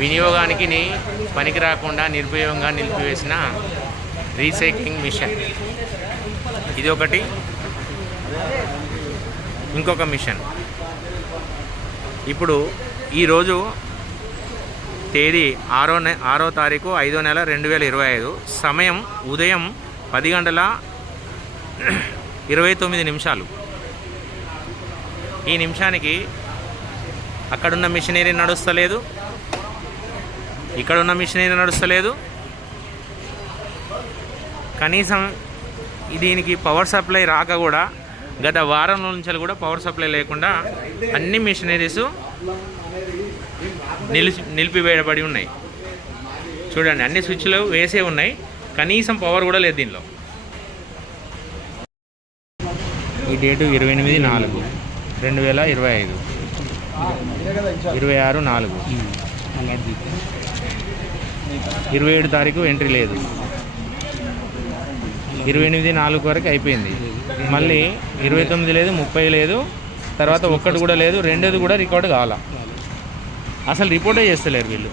వినియోగానికి పనికి రాకుండా నిరుపయోగంగా నిలిపివేసిన రీసైక్లింగ్ మిషన్. ఇది ఒకటి ఇంకొక మిషన్. ఇప్పుడు ఈరోజు తేదీ ఆరో నె ఆరో తారీఖు ఐదో నెల రెండు వేల ఇరవై ఐదు. సమయం ఉదయం పది గంటల ఇరవై తొమ్మిది నిమిషాలు. ఈ నిమిషానికి అక్కడున్న మిషనరీ నడుస్తలేదు. ఇక్కడున్న మిషనరీ నడుస్తలేదు. కనీసం దీనికి పవర్ సప్లై రాక కూడా గత వారం నుంచి కూడా పవర్ సప్లై లేకుండా అన్ని మిషనరీస్ నిలిచి నిలిపివేయబడి ఉన్నాయి. చూడండి అన్ని స్విచ్లు వేసే ఉన్నాయి. కనీసం పవర్ కూడా లేదు దీనిలో. ఈ డేటు ఇరవై ఎనిమిది నాలుగు రెండు వేల ఇరవై ఐదు. ఇరవై ఆరు నాలుగు. ఇరవై ఏడు తారీఖు ఎంట్రీ లేదు. ఇరవై ఎనిమిది నాలుగు వరకు అయిపోయింది. మళ్ళీ ఇరవై తొమ్మిది లేదు ముప్పై లేదు తర్వాత ఒక్కటి కూడా లేదు రెండోది కూడా రికార్డు కావాలా అసలు రిపోర్టే చేస్తలేరు వీళ్ళు.